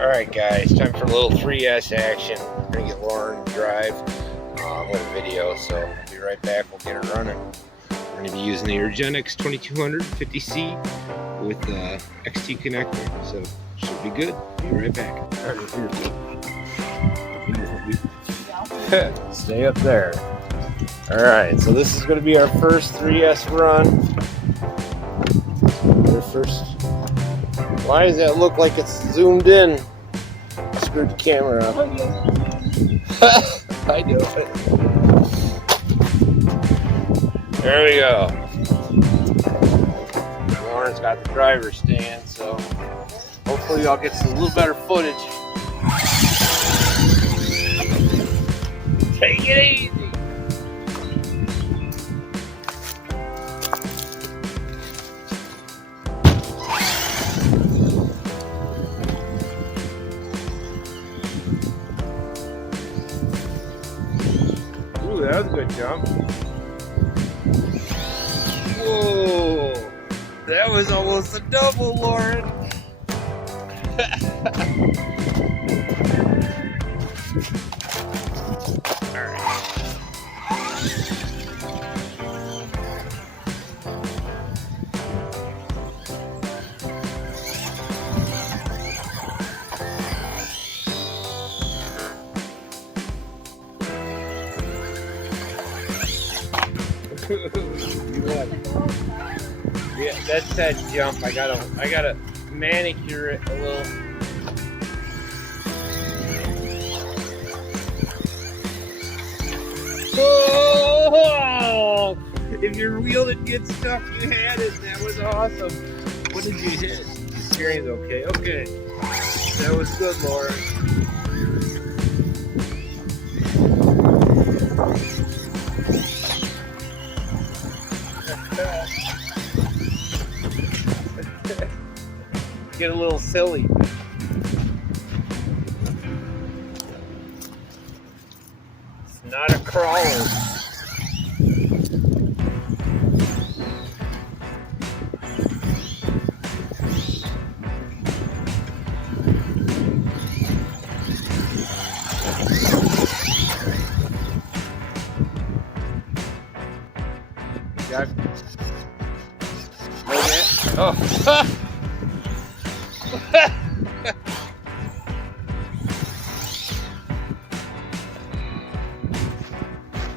Alright guys, time for a little 3S action. We're going to get Lauren to drive with a video, so we'll be right back. We'll get her running. We're going to be using the URGENEX 2200 50C with the XT connector, so should be good. Be right back. Stay up there. Alright, so this is going to be our first 3S run. Our first. Why does that look like it's zoomed in? I screwed the camera up. I do it. There we go. Lauren's got the driver's stand, so hopefully I'll get some little better footage. Take it easy. Ooh, that was a good jump. Whoa, that was almost a double, Lauren. Yeah, that's that jump. I gotta manicure it a little. Oh! If your wheel didn't get stuck, you had it. That was awesome. What did you hit? The steering's okay. Okay, that was good, Lauren. Get a little silly. It's not a crawler. Got it. Oh.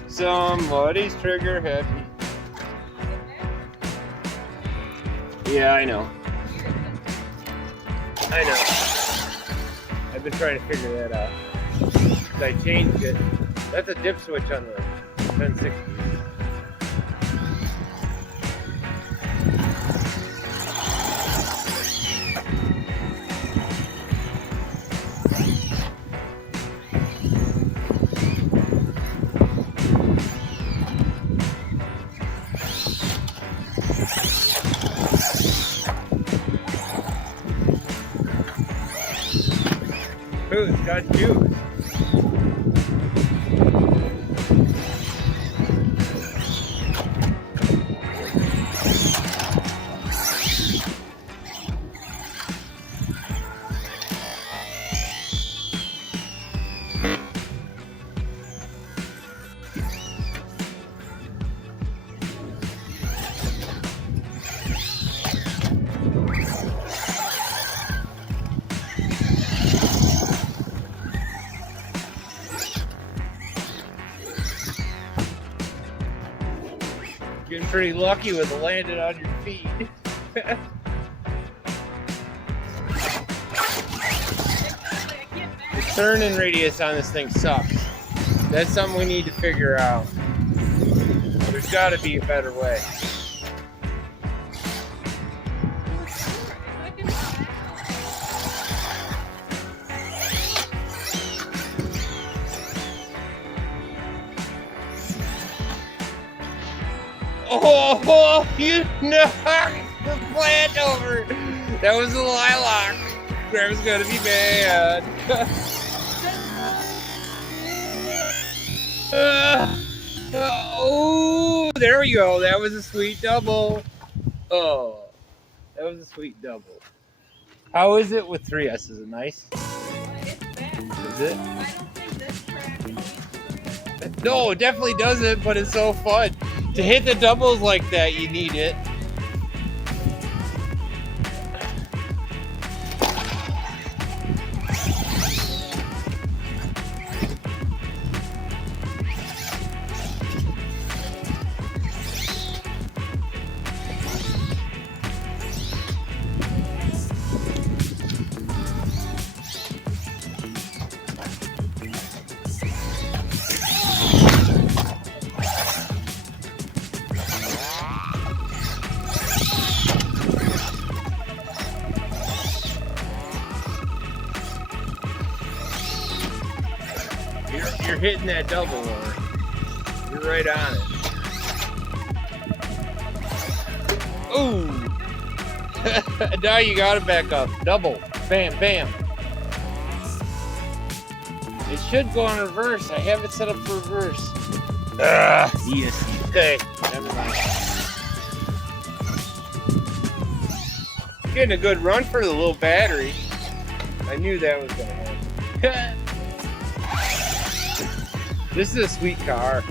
Somebody's trigger happy. Yeah, I know. I've been trying to figure that out. I changed it. That's a dip switch on the 1060. Ooh, it's got juice. Getting pretty lucky with it landing on your feet. The turning radius on this thing sucks. That's something we need to figure out. There's got to be a better way. Oh, you knocked the plant over. That was a lilac. Grandma's gonna be mad. Oh, there we go. That was a sweet double. Oh, that was a sweet double. How is it with 3S? Is it nice? Is it? No, it definitely doesn't, but it's so fun. To hit the doubles like that, you need it. You're hitting that double, Lauren. You're right on it. Ooh! Now you got it back up. Double. Bam, bam. It should go on reverse. I have it set up for reverse. Yes. Okay, never mind. Getting a good run for the little battery. I knew that was going to happen. This is a sweet car.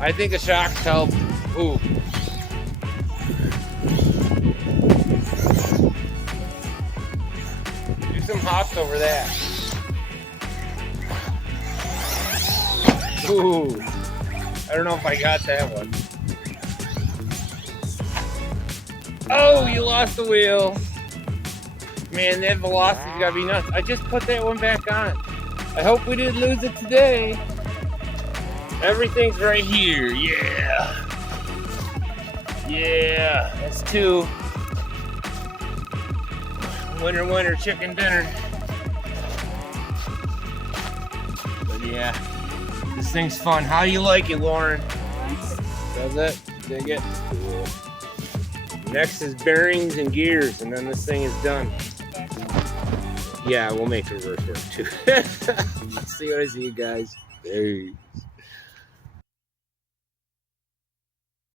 I think the shocks help. Ooh. Do some hops over that. Ooh. I don't know if I got that one. Oh, you lost the wheel. Man, that velocity's gotta be nuts. I just put that one back on. I hope we didn't lose it today. Everything's right here. Yeah. Yeah. That's 2. Winner, winner, chicken dinner. But yeah, this thing's fun. How do you like it, Lauren? Does it? Dig it? Cool. Next is bearings and gears, and then this thing is done. Yeah, we'll make reverse work too. See you guys. Peace.